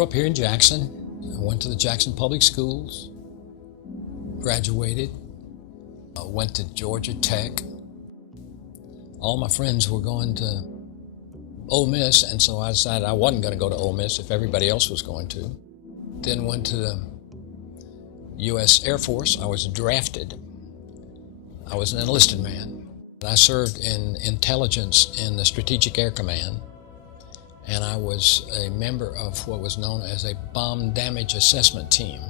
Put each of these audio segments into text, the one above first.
grew up here in Jackson. I went to the Jackson Public Schools, graduated, went to Georgia Tech. All my friends were going to Ole Miss, and so I decided I wasn't going to go to Ole Miss if everybody else was going to. Then went to the U.S. Air Force. I was drafted. I was an enlisted man. I served in intelligence in the Strategic Air Command, and I was a member of what was known as a bomb damage assessment team.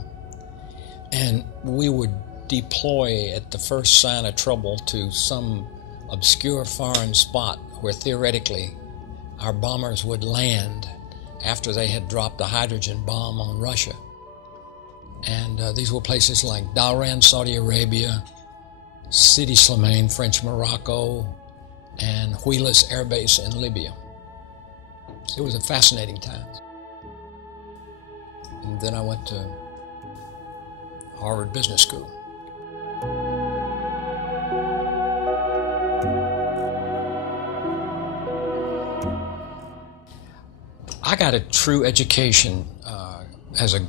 And we would deploy at the first sign of trouble to some obscure foreign spot where theoretically our bombers would land after they had dropped a hydrogen bomb on Russia. And these were places like Dhahran, Saudi Arabia, Sidi Slimane, French Morocco, and Huilas Air Base in Libya. It was a fascinating time. And then I went to Harvard Business School. I got a true education as a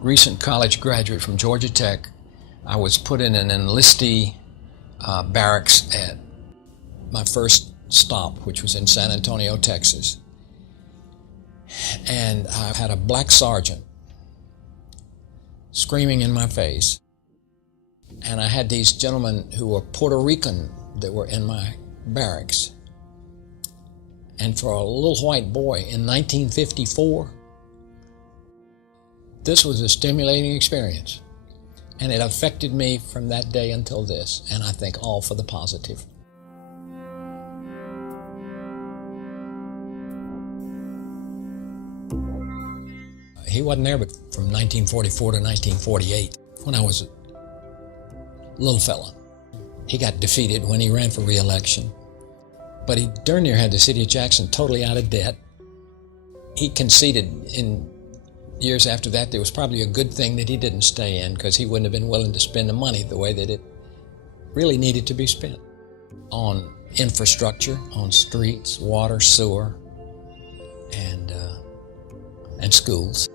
recent college graduate from Georgia Tech. I was put in an enlistee barracks at my first stop, which was in San Antonio, Texas. And I had a black sergeant screaming in my face. And I had these gentlemen who were Puerto Rican that were in my barracks. And for a little white boy in 1954, this was a stimulating experience. And it affected me from that day until this, and I think all for the positive. He wasn't there but from 1944 to 1948, when I was a little fella. He got defeated when he ran for re-election. But he darn near had the city of Jackson totally out of debt. He conceded in years after that it was probably a good thing that he didn't stay in, because he wouldn't have been willing to spend the money the way that it really needed to be spent on infrastructure, on streets, water, sewer, and schools.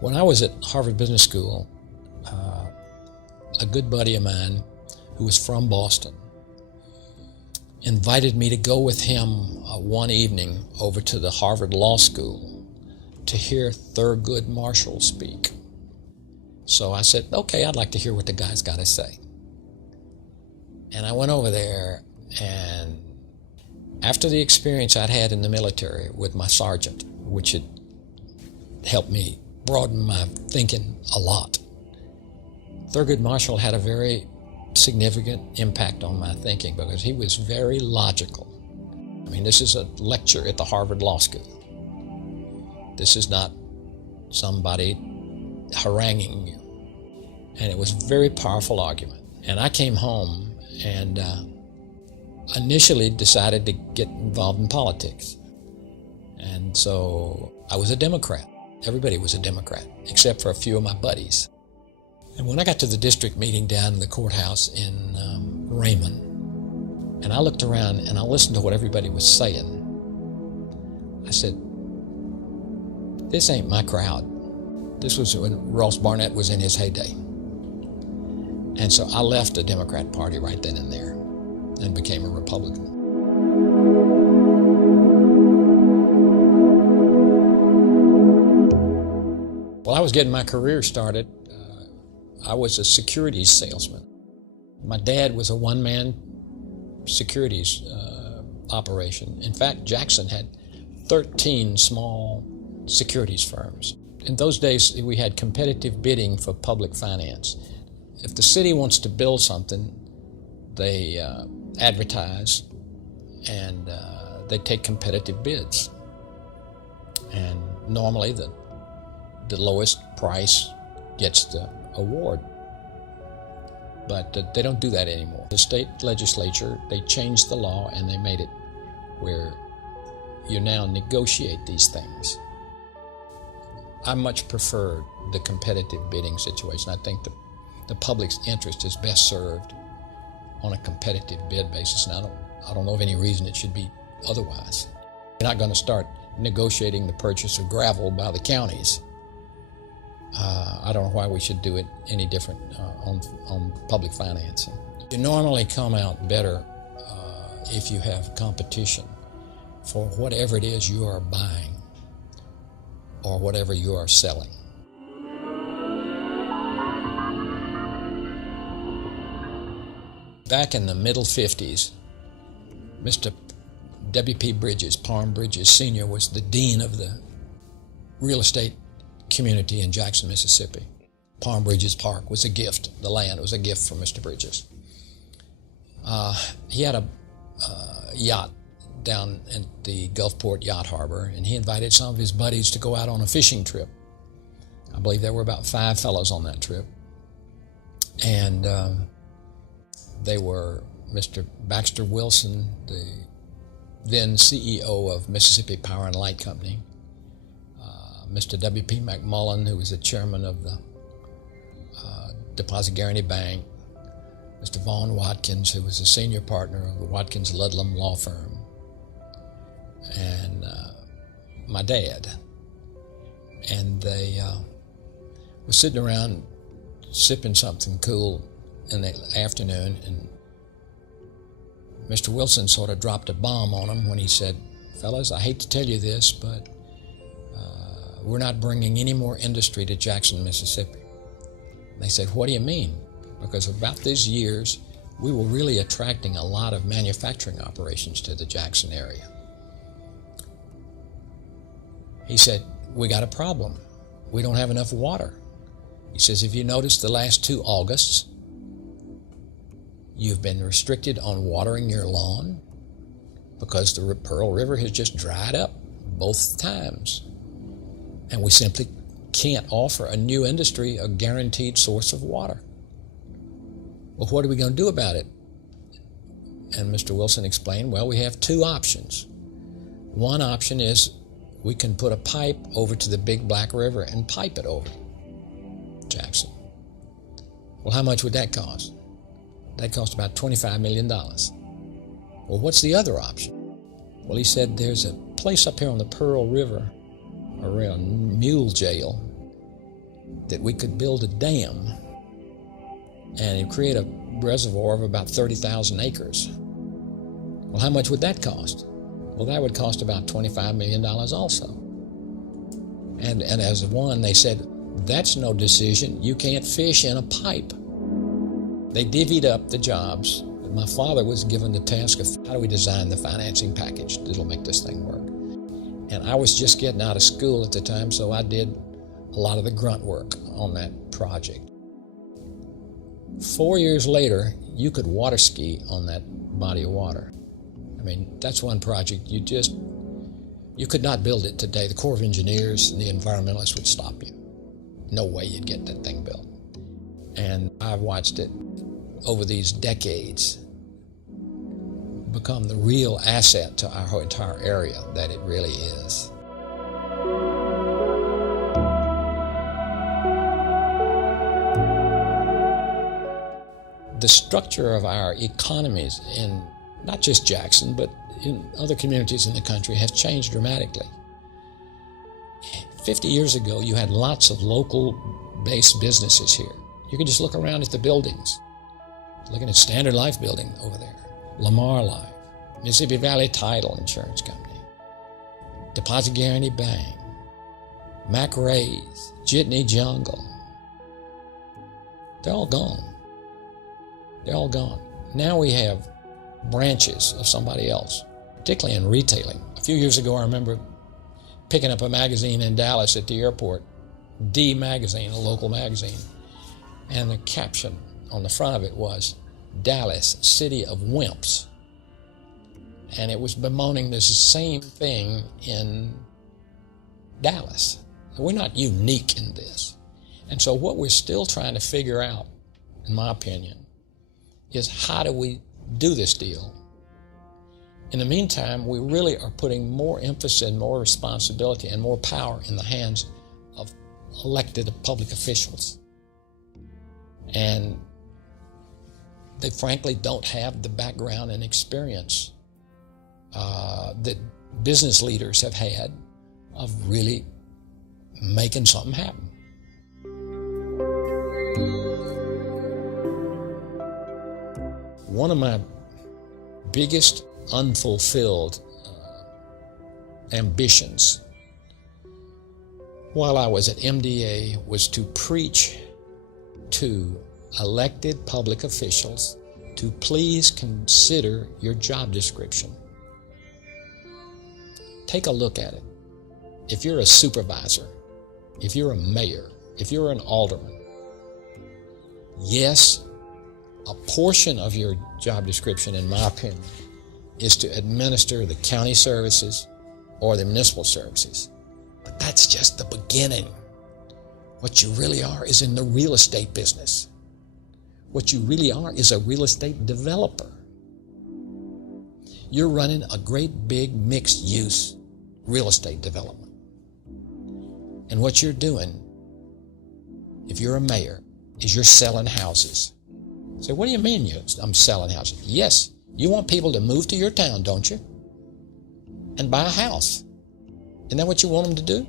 When I was at Harvard Business School, a good buddy of mine who was from Boston invited me to go with him one evening over to the Harvard Law School to hear Thurgood Marshall speak. So I said, okay, I'd like to hear what the guy's got to say. And I went over there, and after the experience I'd had in the military with my sergeant, which had helped me broaden my thinking a lot, Thurgood Marshall had a very significant impact on my thinking, because he was very logical. I mean, this is a lecture at the Harvard Law School. This is not somebody haranguing you. And it was a very powerful argument. And I came home and initially decided to get involved in politics. And so I was a Democrat. Everybody was a Democrat, except for a few of my buddies. And when I got to the district meeting down in the courthouse in Raymond, and I looked around and I listened to what everybody was saying, I said, this ain't my crowd. This was when Ross Barnett was in his heyday. And so I left the Democrat Party right then and there and became a Republican. Well, I was getting my career started. I was a securities salesman. My dad was a one-man securities operation. In fact, Jackson had 13 small securities firms. In those days, we had competitive bidding for public finance. If the city wants to build something, they advertise, and they take competitive bids. And normally the lowest price gets the award. But they don't do that anymore. The state legislature, they changed the law, and they made it where you now negotiate these things. I much prefer the competitive bidding situation. I think the public's interest is best served on a competitive bid basis, and I don't know of any reason it should be otherwise. You're not going to start negotiating the purchase of gravel by the counties. I don't know why we should do it any different on public financing. You normally come out better if you have competition for whatever it is you are buying or whatever you are selling. Back in the middle 50s, Mr. W.P. Bridges, Parham Bridges Sr., was the dean of the real estate community in Jackson, Mississippi. Parham Bridges Park was a gift. The land was a gift from Mr. Bridges. He had a yacht down at the Gulfport Yacht Harbor, and he invited some of his buddies to go out on a fishing trip. I believe there were about 5 fellows on that trip. And they were Mr. Baxter Wilson, the then CEO of Mississippi Power and Light Company, Mr. W.P. McMullen, who was the chairman of the Deposit Guarantee Bank, Mr. Vaughn Watkins, who was the senior partner of the Watkins Ludlam Law Firm, and my dad. And they were sitting around sipping something cool in the afternoon, and Mr. Wilson sort of dropped a bomb on them when he said, "Fellas, I hate to tell you this, but we're not bringing any more industry to Jackson, Mississippi." They said, "What do you mean?" Because about these years, we were really attracting a lot of manufacturing operations to the Jackson area. He said, "We got a problem. We don't have enough water." He says, "If you notice the last 2 Augusts, you've been restricted on watering your lawn because the Pearl River has just dried up both times. And we simply can't offer a new industry a guaranteed source of water. Well, what are we going to do about it?" And Mr. Wilson explained, "Well, we have 2 options. One option is we can put a pipe over to the Big Black River and pipe it over Jackson." Well, how much would that cost? That cost about $25 million. Well, what's the other option? Well, he said there's a place up here on the Pearl River around Mule Jail that we could build a dam and create a reservoir of about 30,000 acres. Well, how much would that cost? Well, that would cost about $25 million also. And as one, they said, "That's no decision. You can't fish in a pipe." They divvied up the jobs. My father was given the task of how do we design the financing package that'll make this thing work. And I was just getting out of school at the time, so I did a lot of the grunt work on that project. 4 years later, you could water ski on that body of water. I mean, that's one project you could not build it today. The Corps of Engineers and the environmentalists would stop you. No way you'd get that thing built. And I've watched it over these decades become the real asset to our entire area that it really is. The structure of our economies in not just Jackson, but in other communities in the country has changed dramatically. 50 years ago, you had lots of local-based businesses here. You can just look around at the buildings. Looking at Standard Life building over there, Lamar Life, Mississippi Valley Title Insurance Company, Deposit Guarantee Bank, Mac Ray's, Jitney Jungle. They're all gone. They're all gone. Now we have branches of somebody else, particularly in retailing. A few years ago, I remember picking up a magazine in Dallas at the airport, D Magazine, a local magazine, and the caption on the front of it was, "Dallas, City of Wimps." And it was bemoaning this same thing in Dallas. We're not unique in this. And so what we're still trying to figure out, in my opinion, is how do we do this deal? In the meantime, we really are putting more emphasis and more responsibility and more power in the hands of elected public officials. And they frankly don't have the background and experience that business leaders have had of really making something happen. One of my biggest unfulfilled ambitions while I was at MDA was to preach to elected public officials to please consider your job description. Take a look at it. If you're a supervisor, if you're a mayor, if you're an alderman, yes, a portion of your job description, in my opinion, is to administer the county services or the municipal services. But that's just the beginning. What you really are is in the real estate business. What you really are is a real estate developer. You're running a great big mixed use real estate development. And what you're doing, if you're a mayor, is you're selling houses. So what do you mean I'm selling houses? Yes, you want people to move to your town, don't you? And buy a house. Isn't that what you want them to do?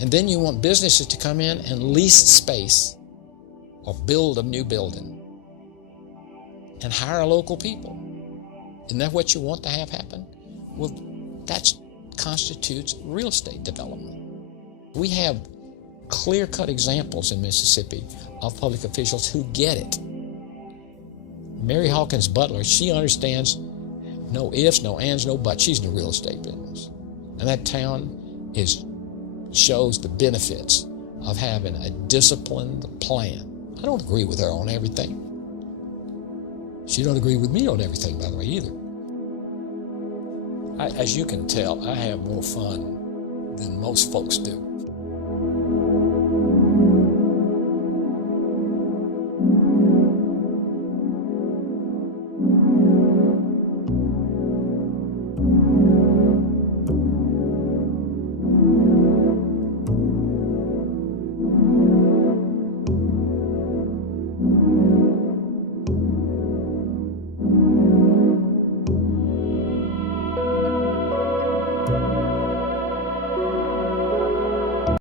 And then you want businesses to come in and lease space or build a new building and hire local people. Isn't that what you want to have happen? Well, that constitutes real estate development. We have clear-cut examples in Mississippi of public officials who get it. Mary Hawkins Butler, she understands no ifs, no ands, no buts. She's in the real estate business. And that town shows the benefits of having a disciplined plan. I don't agree with her on everything. She don't agree with me on everything, by the way, either. As you can tell, I have more fun than most folks do.